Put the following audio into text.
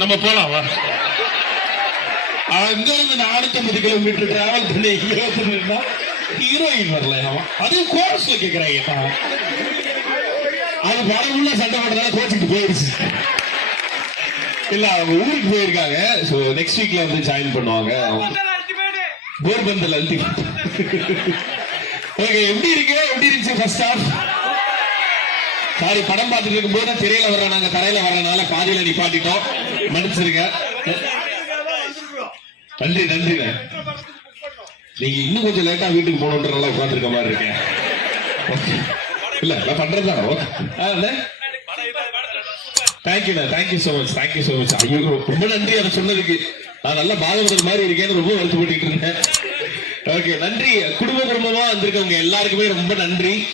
நம்ம போலாமா? அங்க இருந்து 450 கிலோமீட்டர் டிராவல் பண்ணி ஹீரோயின் வரல. அதையும் கோர்ஸ்ல கேக்குறாங்க. அது படம் உள்ள சண்டை போட்டதால கோச்சுட்டு போயிடுச்சு. இல்ல அவங்க ஊருக்கு போயிருக்காங்க. சோ நெக்ஸ்ட் வீக்ல வந்து ஜாயின் பண்ணுவாங்க. போர்பந்தல் அல்டிமேட். ஓகே, எப்படி இருந்துச்சு ஃபர்ஸ்ட் ஹாஃப்? சாரி, படம் பார்த்துட்டு இருக்கும் போது திரையில வர்ற நாங்க தரையில வர்றதுனால பாதியில நிப்பாட்டிட்டோம், மன்னிச்சிருங்க. நன்றி. நீங்க இன்னும் கொஞ்சம் லேட்டா வீட்டுக்கு போகணுன்றதெல்லாம் உட்காந்துருக்க மாதிரி இருக்கேன். இல்ல நான் பண்றதுதான். Thank you so much. ஐயோ, ரொம்ப நன்றி அதை சொன்னதுக்கு. நான் நல்லா பாகவதர் மாதிரி இருக்கேன்னு ரொம்ப வருத்தப்பட்டு இருந்தேன். ஓகே, நன்றி. குடும்பமா வந்திருக்கவங்க எல்லாருக்குமே ரொம்ப நன்றி.